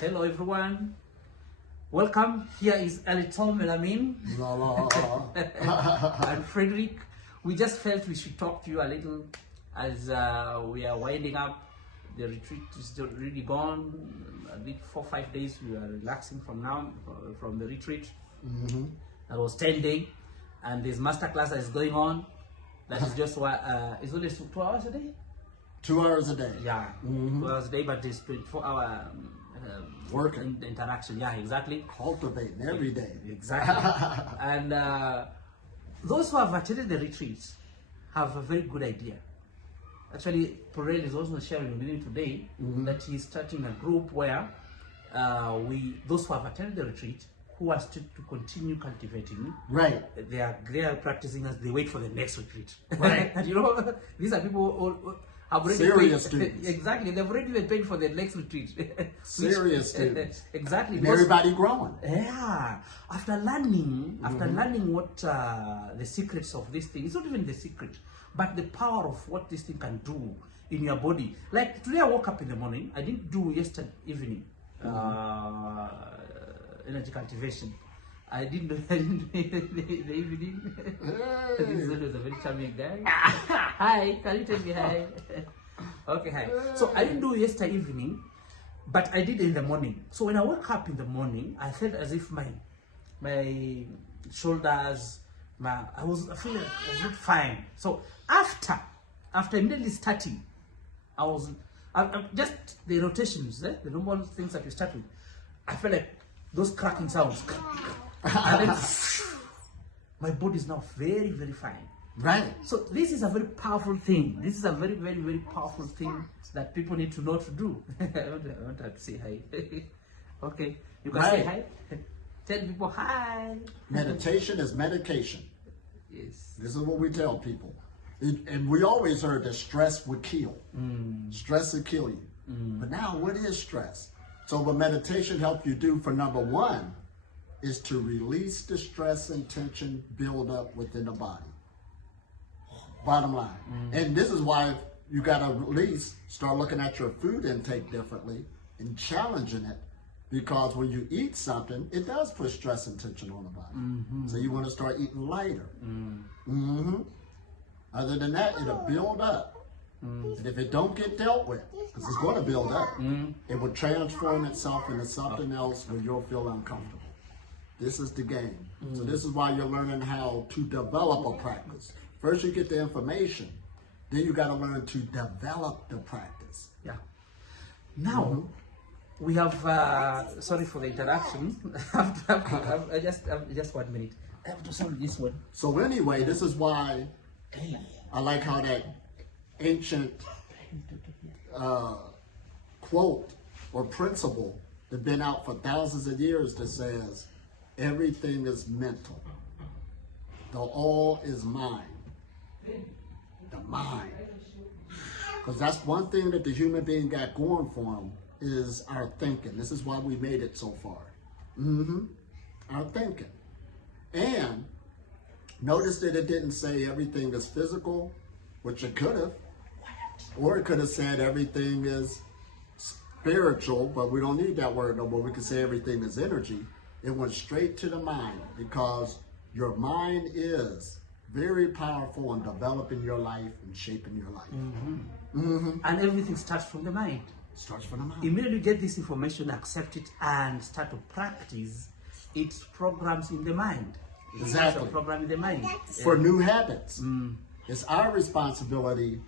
Hello everyone. Welcome. Here is Alitom Melamin and Frederick. We just felt we should talk to you a little as we are winding up. The retreat is really gone. I think 4-5 days we are relaxing from now, from the retreat. That was 10 days, and this master class that is going on. That is just what it's only 2 hours a day. 2 hours a day. Yeah, 2 hours a day, but it's 24-hour work interaction. Yeah, exactly. Cultivating every day. Exactly. And those who have attended the retreats have a very good idea. Actually, Porel is also sharing with me today that he's starting a group where those who have attended the retreat, who are still to continue cultivating, right? They are practicing as they wait for the next retreat, right? And you know, these are people who have already serious paid, students. Exactly, they've already been paid for the next retreat. Serious students. Exactly. And everybody growing. Yeah. After learning what the secrets of this thing, it's not even the secret, but the power of what this thing can do in your body. Like today, I woke up in the morning. I didn't do yesterday evening energy cultivation. I didn't do the evening. This is a very charming guy. Hi, can you tell me hi? Okay, hi. So I didn't do yesterday evening, but I did in the morning. So when I woke up in the morning, I felt as if my shoulders, I feeling like I was not fine. So after immediately starting, I just the rotations, the normal things that we start with. I felt like those cracking sounds. And then my body is now very, very fine. Right. So this is a very powerful thing. This is a very, very, very powerful thing that people need to know to do. I want her to say hi. Okay, you can say hi. Tell people hi. Meditation is medication. Yes. This is what we tell people. And we always heard that stress would kill. Stress would kill you. But now, what is stress? So what meditation helps you do for number one is to release the stress and tension build up within the body. Bottom line. And this is why you got to start looking at your food intake differently and challenging it, because when you eat something, it does put stress and tension on the body. So you want to start eating lighter. Other than that, it'll build up. And if it don't get dealt with, because it's going to build up, it will transform itself into something else where you'll feel uncomfortable. This is the game. So this is why you're learning how to develop a practice. First you get the information, then you got to learn to develop the practice. Yeah. Now, we have, sorry for the interruption. just 1 minute. I have to solve this one. So anyway, this is why I like how that ancient quote or principle that's been out for thousands of years that says, everything is mental. The all is mind. The mind. Because that's one thing that the human being got going for him is our thinking. This is why we made it so far. Our thinking. And notice that it didn't say everything is physical, which it could have. Or it could have said everything is spiritual, but we don't need that word no more. We can say everything is energy. It went straight to the mind, because your mind is very powerful in developing your life and shaping your life. And everything starts from the mind. Starts from the mind. Immediately you get this information, accept it, and start to practice. It programs in the mind. Exactly. Program in the mind. For new habits. It's our responsibility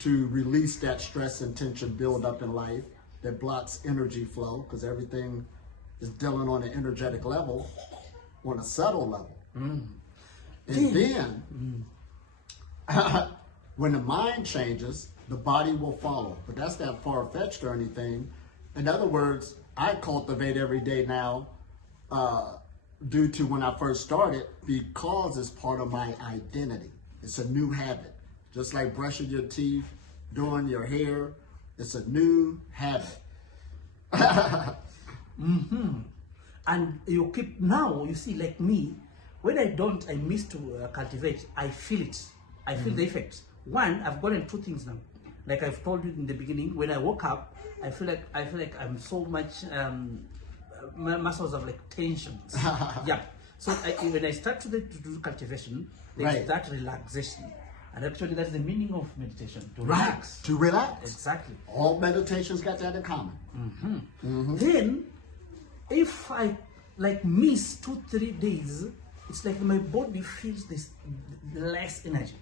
to release that stress and tension build up in life that blocks energy flow, because everything is dealing on an energetic level, on a subtle level. And then, when the mind changes, the body will follow. But that's not far-fetched or anything. In other words, I cultivate every day now due to when I first started, because it's part of my identity. It's a new habit. Just like brushing your teeth, doing your hair, it's a new habit. And you keep, now you see, like me, when I miss to cultivate, I feel it. I feel the effects. One, I've gotten two things now. like I've told you in the beginning, when I woke up, I feel like I'm so much my muscles have like tensions. Yeah. So when I start to do cultivation, there's Right. that relaxation, and actually that's the meaning of meditation, to Right. relax. To relax. Exactly. All meditations got that in common. Then, if I like miss 2-3 days, it's like my body feels this less energy.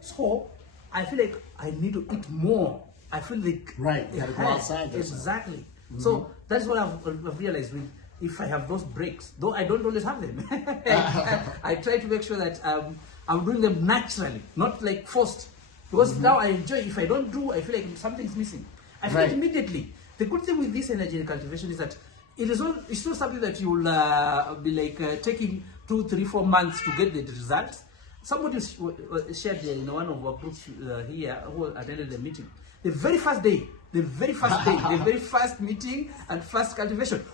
So I feel like I need to eat more. I feel like Right, you gotta go outside yourself. Exactly. So that's what I've realized with if I have those breaks, though I don't always have them. I try to make sure that I'm doing them naturally, not like forced. Because now I enjoy. If I don't do, I feel like something's missing. I feel it immediately. The good thing with this energy cultivation is that it's not something that you'll be like taking 2, 3, 4 months to get the results. Somebody shared in one of our groups here who attended the meeting. The very first day, the very first meeting and first cultivation,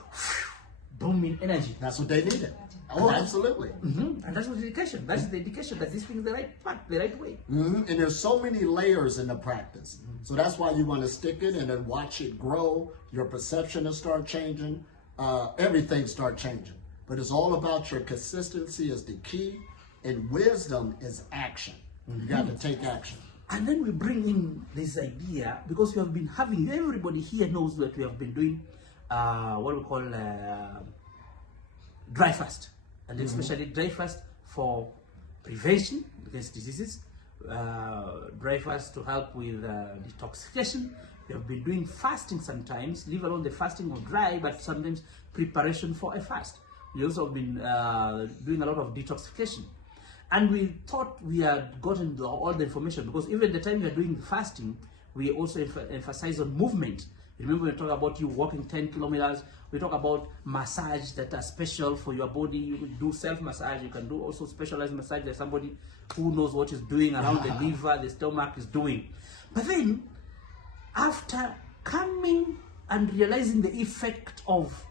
boom in energy. That's what they needed. Oh, absolutely. And that's what dedication. That's the indication that this thing is the right path, the right way. And there's so many layers in the practice. So that's why you want to stick it and then watch it grow. Your perception will start changing. Everything start changing. But it's all about your consistency is the key. And wisdom is action. You got to take action. And then we bring in this idea, because we have been having, everybody here knows that we have been doing what we call dry fast. And especially dry fast for prevention against diseases, dry fast to help with detoxification. We have been doing fasting sometimes, leave alone the fasting of dry, but sometimes preparation for a fast. We also have been doing a lot of detoxification. And we thought we had gotten all the information, because even the time we are doing the fasting, we also emphasize on movement. Remember, we talk about you walking 10 kilometers. We talk about massage that are special for your body. You can do self-massage. You can do also specialized massage. There's somebody who knows what is doing around the liver, the stomach is doing. But then, after coming and realizing the effect of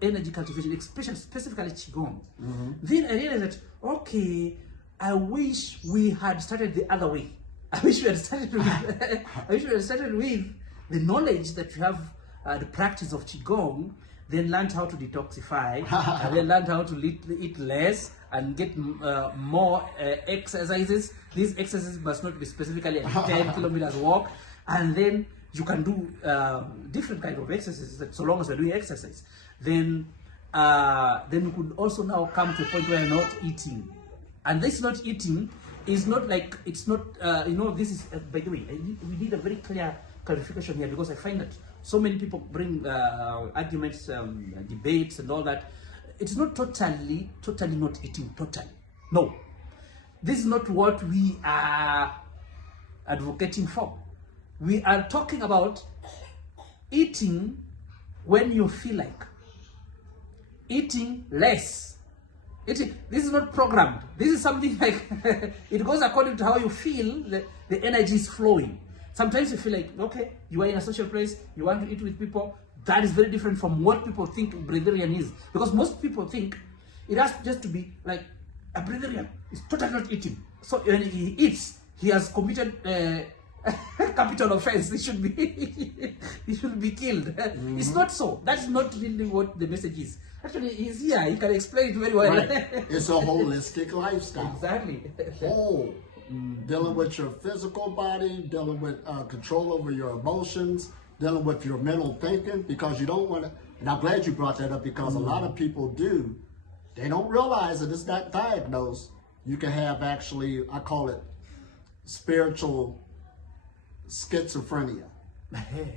energy cultivation, specifically Qigong, then I realized that, okay, I wish we had started the other way. I wish we had started with, the knowledge that you have, the practice of Qigong, then learned how to detoxify, and then learned how to eat less and get more exercises. These exercises must not be specifically a 10 kilometers walk, and then you can do different kind of exercises, so long as you're doing exercise. Then you could also now come to a point where you're not eating. And this not eating is not like, it's not, this is, by the way, we need a very clear clarification here, because I find that so many people bring arguments, debates and all that. It's not totally not eating, totally. No. This is not what we are advocating for. We are talking about eating when you feel like. Eating less. This is not programmed. This is something like, it goes according to how you feel, the energy is flowing. Sometimes you feel like, okay, you are in a social place, you want to eat with people. That is very different from what people think breatharian is. Because most people think it has just to be like a breatharian is totally not eating. So when he eats, he has committed capital offense. He should be killed. It's not so. That's not really what the message is. Actually, he's here. He can explain it very well. Right. It's a holistic lifestyle. Exactly. Whole. Dealing with your physical body, dealing with control over your emotions, dealing with your mental thinking, because you don't want to, and I'm glad you brought that up, because a lot of people do, they don't realize that it's not diagnosed. You can have actually, I call it spiritual schizophrenia.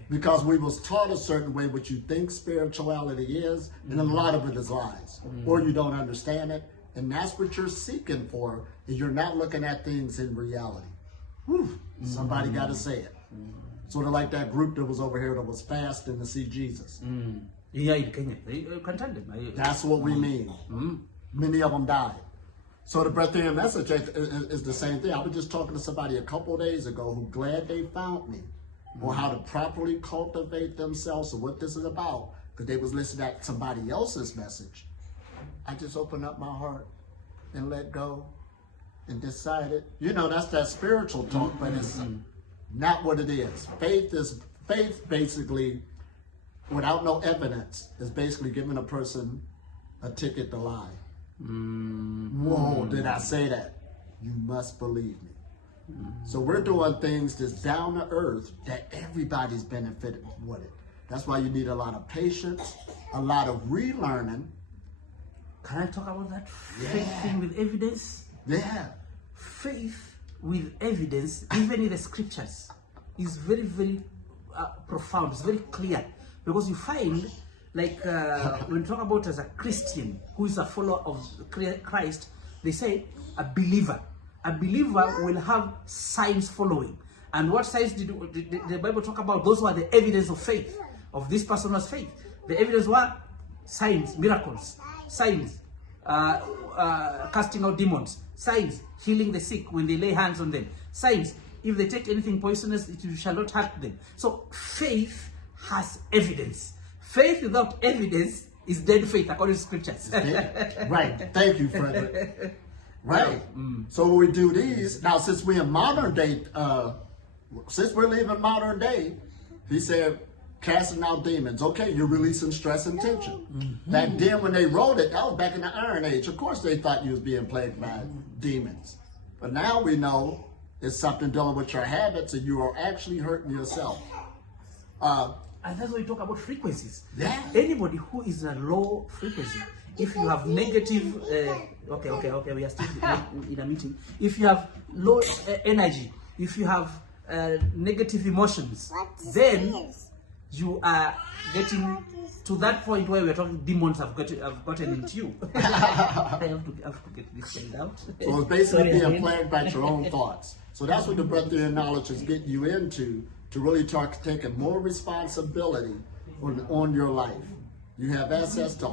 Because we was taught a certain way what you think spirituality is, and a lot of it is lies, or you don't understand it, and that's what you're seeking for, and you're not looking at things in reality. Whew, somebody got to say it. Sort of like that group that was over here that was fasting to see Jesus. Yeah, in Kenya. You can tell them. That's what we mean. Many of them died. So the breatharian message is the same thing. I was just talking to somebody a couple of days ago who glad they found me, or how to properly cultivate themselves, or what this is about, because they was listening to somebody else's message. I just opened up my heart and let go and decided, that's that spiritual talk, but Not what it is. Faith basically, without no evidence, is basically giving a person a ticket to lie. Whoa, did I say that? You must believe me. So we're doing things that's down to earth that everybody's benefited with it. That's why you need a lot of patience, a lot of relearning. Can I talk about that faith thing with evidence? Yeah. Faith with evidence, even in the scriptures, is very, very profound. It's very clear, because you find, like, when you talk about as a Christian who is a follower of Christ, they say a believer will have signs following. And what signs did the Bible talk about? Those were the evidence of faith, of this person's faith. The evidence were signs, miracles, signs, casting out demons, signs, healing the sick when they lay hands on them, signs, if they take anything poisonous, it shall not hurt them. So faith has evidence. Faith without evidence is dead faith, according to scriptures. Right. Thank you, Frederick. Right. So we do these. Now, since we're in modern day, since we're living modern day, he said, casting out demons. Okay, you're releasing stress and tension. Back then when they wrote it, that was back in the Iron Age. Of course they thought you was being plagued by demons. But now we know it's something dealing with your habits and you are actually hurting yourself. And that's why we talk about frequencies. Yeah. Anybody who is a low frequency, if you have negative, okay, we are still in a meeting. If you have low energy, if you have negative emotions, then you are getting to that point where we're talking demons have gotten into you. I have to get this thing out. So it's basically being plagued by your own thoughts. So that's what the breathtaking knowledge is getting you into, to really start taking more responsibility on your life. You have access to,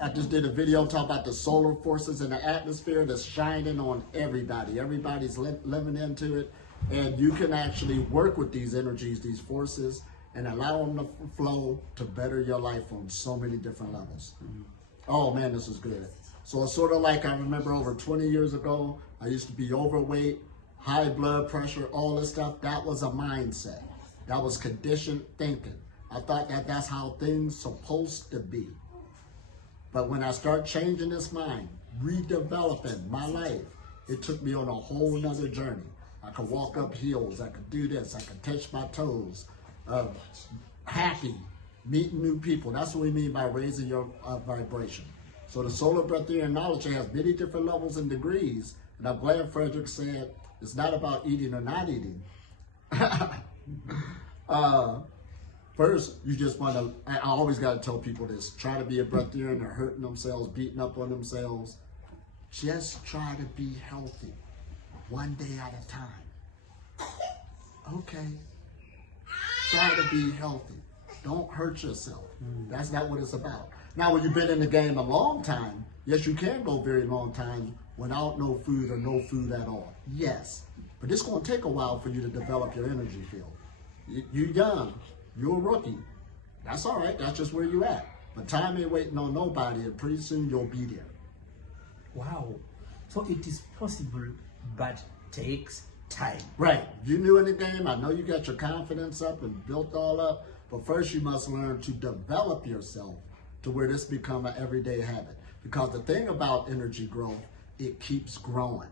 I just did a video talking about the solar forces in the atmosphere that's shining on everybody. Everybody's living into it. And you can actually work with these energies, these forces, and allow them to flow to better your life on so many different levels. Oh man, this is good. So it's sort of like, I remember over 20 years ago, I used to be overweight, high blood pressure, all this stuff. That was a mindset. That was conditioned thinking. I thought that that's how things supposed to be. But when I start changing this mind, redeveloping my life, it took me on a whole nother journey. I could walk up hills, I could do this, I could touch my toes, happy, meeting new people. That's what we mean by raising your vibration. So the solar breathtaking knowledge has many different levels and degrees. And I'm glad Frederick said it's not about eating or not eating. First, you just want to, I always got to tell people this, try to be a breathtaking, they're hurting themselves, beating up on themselves. Just try to be healthy, one day at a time. Okay. Try to be healthy. Don't hurt yourself. That's not what it's about. Now, when you've been in the game a long time, yes, you can go very long time without no food or no food at all. Yes. But it's going to take a while for you to develop your energy field. You're young. You're a rookie. That's all right. That's just where you're at. But time ain't waiting on nobody, and pretty soon you'll be there. Wow. So it is possible, but takes time. Right. You new in the game. I know you got your confidence up and built all up, but first you must learn to develop yourself to where this become an everyday habit. Because the thing about energy growth, it keeps growing.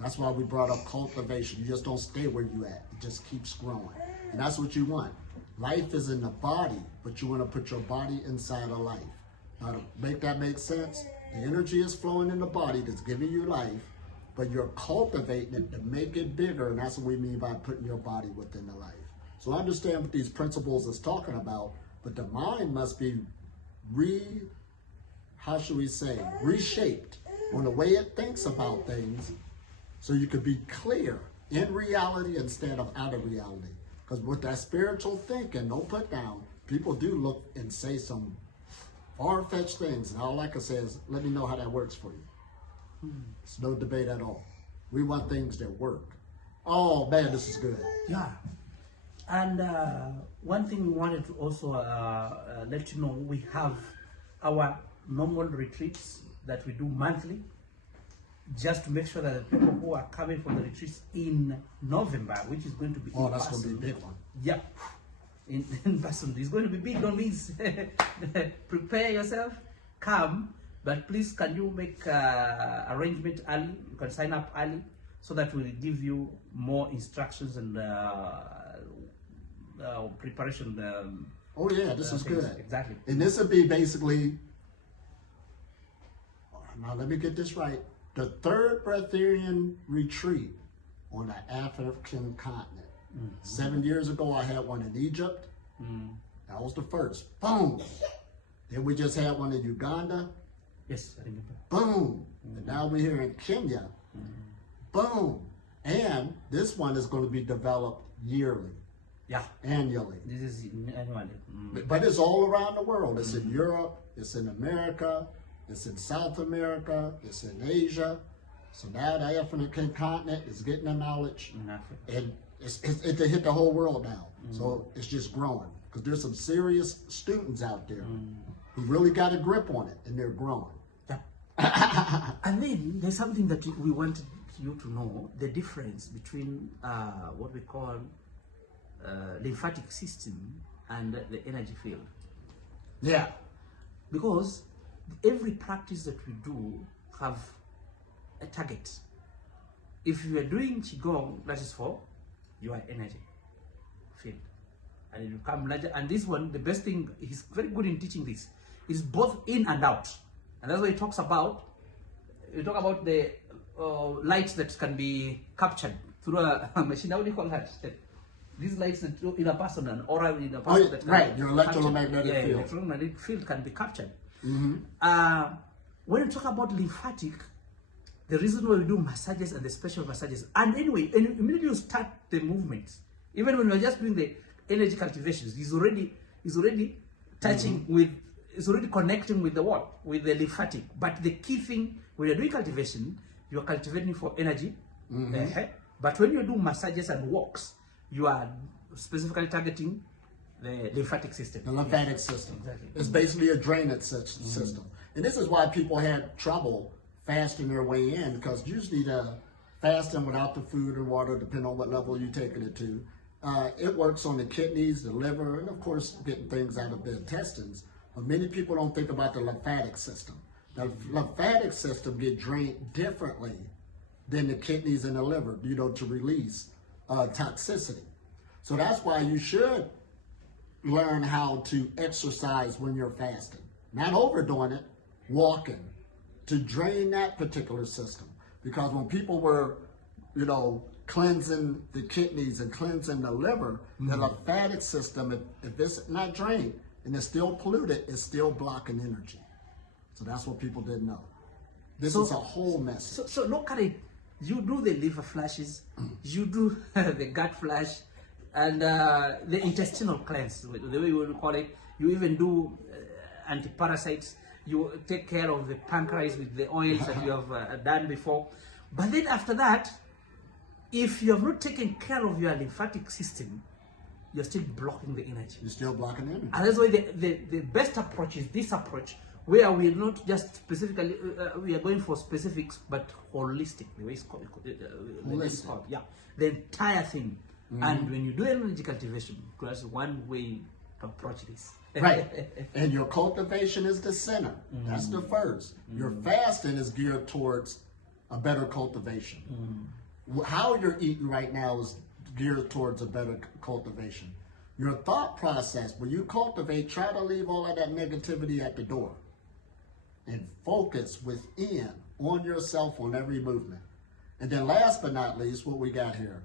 That's why we brought up cultivation. You just don't stay where you at. It just keeps growing. And that's what you want. Life is in the body, but you want to put your body inside of life. Now, to make that make sense, the energy is flowing in the body that's giving you life, but you're cultivating it to make it bigger, and that's what we mean by putting your body within the life. So understand what these principles is talking about, but the mind must be reshaped on the way it thinks about things, so you could be clear in reality instead of out of reality. Because with that spiritual thinking, don't put down, people do look and say some far-fetched things, and all I can say is, let me know how that works for you. It's no debate at all. We want things that work. Oh man, this is good. Yeah. And one thing we wanted to also let you know, we have our normal retreats that we do monthly. just to make sure that the people who are coming for the retreats in November, which is going to be Oh, that's going to be a big one. Yeah, in person, it's going to be big. Don't miss. Prepare yourself, come, but please, can you make arrangement early? You can sign up early so that we'll give you more instructions and preparation. Oh yeah, this is things. good. Exactly. And this would be basically, now let me get this right, the third Breatharian retreat on the African continent. 7 years ago, I had one in Egypt. That was the first. Boom. Then we just had one in Uganda. Yes, I remember. Boom. And now we're here in Kenya. Boom. And this one is going to be developed yearly. Yeah. Annually. This is annually. But it's all around the world. It's in Europe, it's in America, it's in South America, it's in Asia. So now the African continent is getting the knowledge. In Africa. And it hit the whole world now. So it's just growing. Because there's some serious students out there who really got a grip on it, and they're growing. Yeah. And then there's something that we wanted you to know, the difference between what we call lymphatic system and the energy field. Yeah. Because every practice that we do have a target. If you are doing Qigong, that is for your energy field. And it will become larger. And this one, the best thing, he's very good in teaching this, is both in and out. And that's why he talks about, the lights that can be captured through a machine. How do you call that? These lights that in a person, an aura in a person that can right, your be electromagnetic captured. field. Electromagnetic field can be captured. When you talk about lymphatic, the reason why we do massages and the special massages, and anyway, and immediately you start the movements, even when you're just doing the energy cultivations, he's already touching with, is already connecting with the what? With the lymphatic. But the key thing, when you're doing cultivation, you're cultivating for energy. But when you do massages and walks, you are specifically targeting the lymphatic system. The lymphatic system. Exactly. It's basically a drainage system. And this is why people had trouble fasting their way in, because usually the fasting without the food and water, depending on what level you're taking it to, it works on the kidneys, the liver, and of course getting things out of the intestines. But many people don't think about the lymphatic system. The lymphatic system get drained differently than the kidneys and the liver, to release toxicity. So that's why you should learn how to exercise when you're fasting. Not overdoing it, walking, to drain that particular system. Because when people were, cleansing the kidneys and cleansing the liver, the lymphatic system, if it's not drained and it's still polluted, it's still blocking energy. So that's what people didn't know. This is a whole mess. So look at it. You do the liver flushes, you do the gut flush, and the intestinal cleanse, the way we would call it. You even do anti-parasites. You take care of the pancreas with the oils that you have done before. But then after that, if you have not taken care of your lymphatic system, you're still blocking the energy. You're still blocking the energy. And that's why the best approach is this approach, where we're not just specifically, we are going for specifics, but holistic, the way it's called. Holistic. Yeah, the entire thing. And when you do energy cultivation, that's one way to approach this. Right. And your cultivation is the center. That's the first. Your fasting is geared towards a better cultivation. How you're eating right now is geared towards a better cultivation. Your thought process, when you cultivate, try to leave all of that negativity at the door and focus within on yourself on every movement. And then last but not least, what we got here,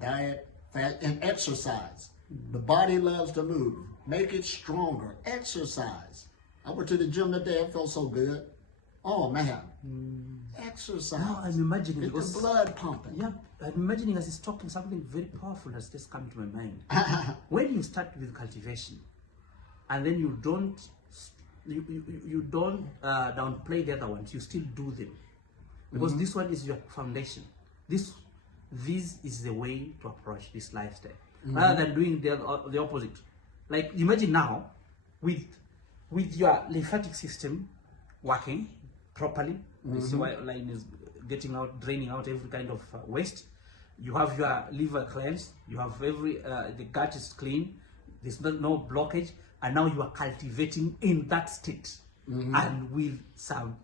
diet, fat, and exercise. The body loves to move. Make it stronger. Exercise. I went to the gym today. It felt so good. Oh, man. Exercise. Now I'm imagining, Get because the blood pumping. Yeah, I'm imagining as he's talking, something very powerful has just come to my mind. When you start with cultivation, and then you don't downplay the other ones, you still do them, because this one is your foundation. This is the way to approach this lifestyle, rather than doing the opposite. Like, imagine now, with your lymphatic system working properly, you see why line is getting out, draining out every kind of waste. You have your liver cleansed. You have the gut is clean. There's no blockage, and now you are cultivating in that state, and with some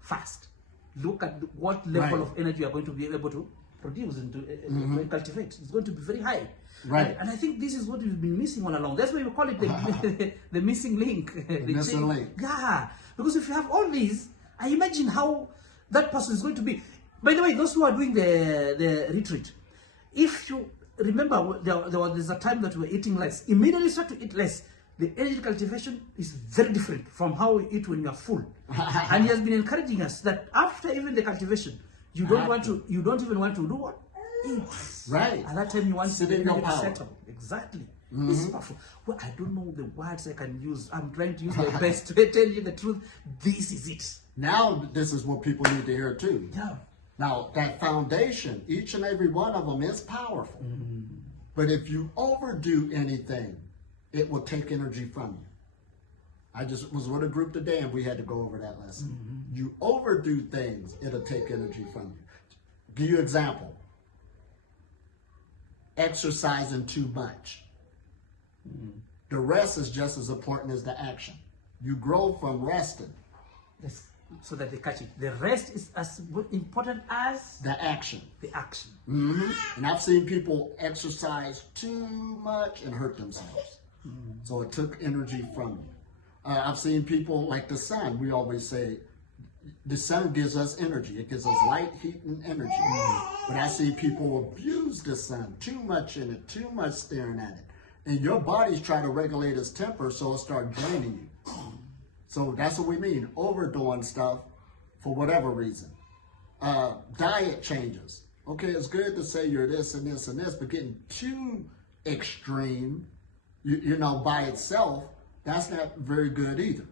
fast. Look at what level of energy you are going to be able to produce and to cultivate. It's going to be very high. Right. And I think this is what we've been missing all along. That's why we call it the missing link. The missing link. Yeah. Because if you have all these, I imagine how that person is going to be. By the way, those who are doing the retreat, if you remember, there's a time that we were eating less. Immediately start to eat less. The energy cultivation is very different from how we eat when you are full. And he has been encouraging us that after even the cultivation, you don't even want to do what? Eat. Right. At that time you want Sit to in your power. settle. Exactly. This is powerful. Well, I don't know the words I can use. I'm trying to use my best to tell you the truth. This is it. Now, this is what people need to hear too. Yeah. Now, that foundation, each and every one of them is powerful. But if you overdo anything, it will take energy from you. I just was with a group today and we had to go over that lesson. You overdo things, it'll take energy from you. Give you an example. Exercising too much. The rest is just as important as the action. You grow from resting. Yes. So that they catch it. The rest is as important as The action. the action. And I've seen people exercise too much and hurt themselves. So it took energy from you. I've seen people like the sun. We always say the sun gives us energy. It gives us light, heat, and energy. But I see people abuse the sun, too much in it, too much staring at it. And your body's trying to regulate its temper, so it starts draining you. So that's what we mean, overdoing stuff for whatever reason. Diet changes. Okay, it's good to say you're this and this and this, but getting too extreme, you know, by itself, that's not very good either.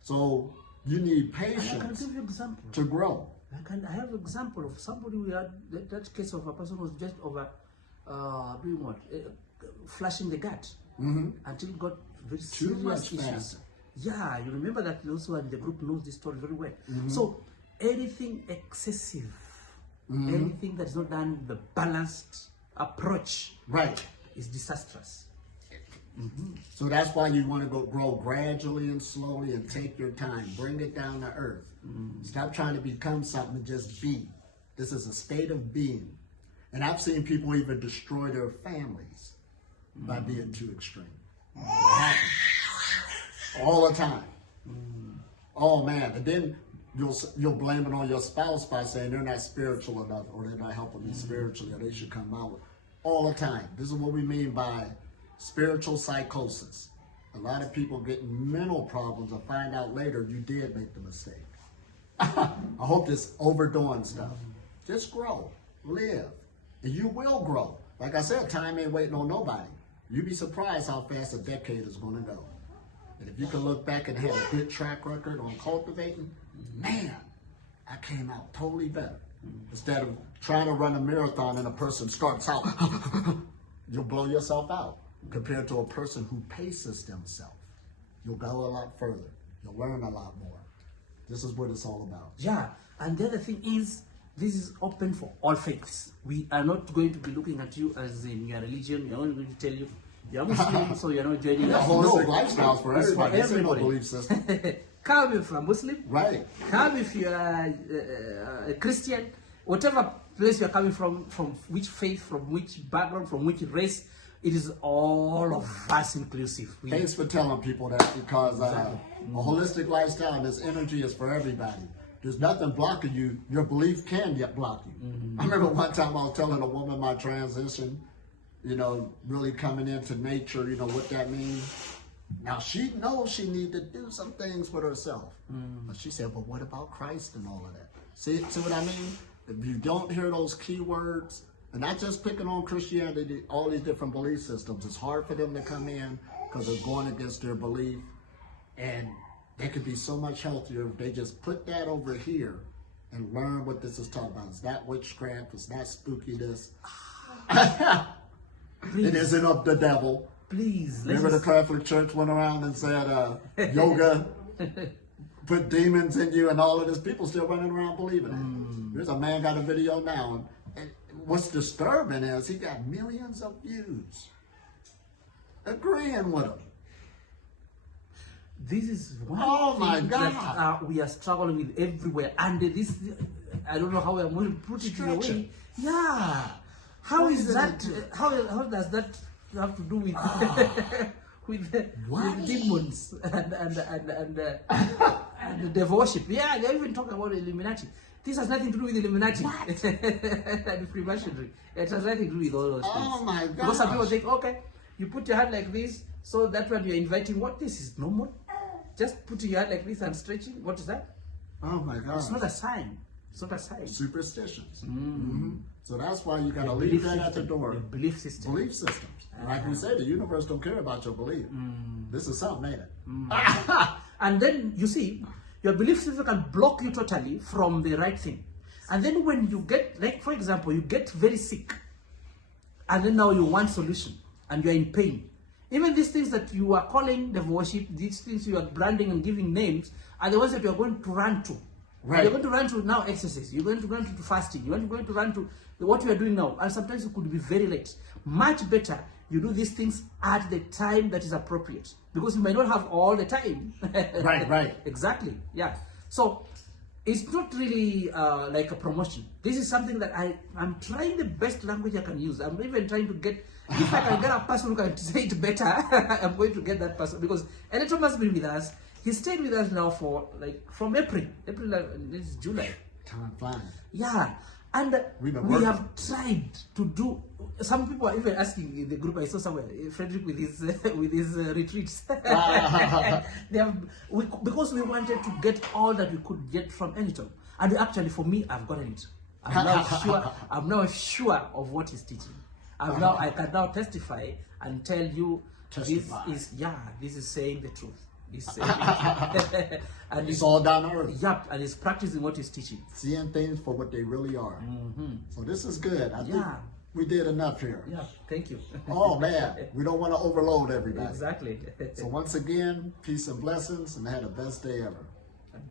So you need I can patience give you an example. to grow. I have an example of somebody we had, that case of a person who was just over doing what? Flushing the gut until it got very Too much serious issues. faster. Yeah, you remember that those who are in the group knows this story very well. So anything excessive, anything that's not done with the balanced approach, Right. is disastrous. So that's why you want to grow gradually and slowly and take your time. Bring it down to earth. Stop trying to become something and just be. This is a state of being. And I've seen people even destroy their families by being too extreme. It happens. All the time. Oh man, and then you'll blame it on your spouse by saying they're not spiritual enough, or they're not helping me spiritually, or they should come out. All the time. This is what we mean by spiritual psychosis. A lot of people getting mental problems and find out later you did make the mistake. I hope this overdoing stuff. Just grow, live, and you will grow. Like I said, time ain't waiting on nobody. You'd be surprised how fast a decade is going to go. And if you can look back and have a good track record on cultivating, man, I came out totally better. Instead of trying to run a marathon and a person starts out, you'll blow yourself out. Compared to a person who paces themselves, you'll go a lot further. You'll learn a lot more. This is what it's all about. Yeah, and the other thing is, this is open for all faiths. We are not going to be looking at you as in your religion. We are only going to tell you, you're Muslim, so you're not joining us. Holistic lifestyles for it's everybody. This ain't no everybody. belief system. Come if you're a Muslim. Right. Come if you're a Christian. Whatever place you're coming from which faith, from which background, from which race, it is all of us inclusive. Thanks for telling people that, because a holistic lifestyle and this energy is for everybody. There's nothing blocking you. Your belief can yet block you. I remember one time I was telling a woman my transition, you know, really coming into nature, you know, what that means. Now, she knows she needs to do some things for herself. But she said, but what about Christ and all of that? See what I mean? If you don't hear those key words, and not just picking on Christianity, all these different belief systems, it's hard for them to come in because they're going against their belief. And they could be so much healthier if they just put that over here and learn what this is talking about. It's not witchcraft, it's not spookiness. It isn't of the devil. Please. Remember the Catholic Church went around and said yoga put demons in you and all of this. People still running around believing it. There's a man got a video now, and what's disturbing is he got millions of views agreeing with him. This is one my thing God. that we are struggling with everywhere, and this, I don't know how I'm going to put it in a way. Yeah, how What is is that? it? How does that have to do with with demons and the devil worship? Yeah, they even talk about Illuminati. This has nothing to do with Illuminati and Freemasonry. It has nothing to do with all those things. Oh my God! Because some people think, okay, you put your hand like this, so that when you're inviting, what this is normal. Just putting your hand like this and stretching, what is that? Oh my God! It's not a sign. It's not a sign. Superstitions. So that's why you got to leave Belief that at the system. door. The belief system. Belief systems. Like we said, the universe don't care about your belief. This is something, ain't it? And then you see, your belief system can block you totally from the right thing. And then when you get, like for example, you get very sick, and then now you want solution, and you're in pain. Even these things that you are calling devil worship, these things you are branding and giving names, are the ones that you are going to run to. Right. You're going to run to now exercise. You're going to run to fasting. You're going to run to what you are doing now. And sometimes it could be very late. Much better you do these things at the time that is appropriate. Because you might not have all the time. Right. Exactly. Yeah. So it's not really like a promotion. This is something that I'm trying the best language I can use. I'm even trying to get, if I can get a person who can say it better, I'm going to get that person. Because Electro must be with us. He stayed with us now for like from April, this is July. Time flying. Yeah, and we working. Have tried to do. Some people are even asking in the group. I saw somewhere Frederick with his retreats. They have because we wanted to get all that we could get from Anytime, and actually for me, I've gotten it. I'm now sure. I'm now sure of what he's teaching. I can now testify and tell you this is saying the truth. And it's all down to earth. Yep, and he's practicing what he's teaching. Seeing things for what they really are. So this is good. I think we did enough here. Yeah, thank you. Oh man, we don't want to overload everybody. Exactly. So once again, peace and blessings, and have the best day ever.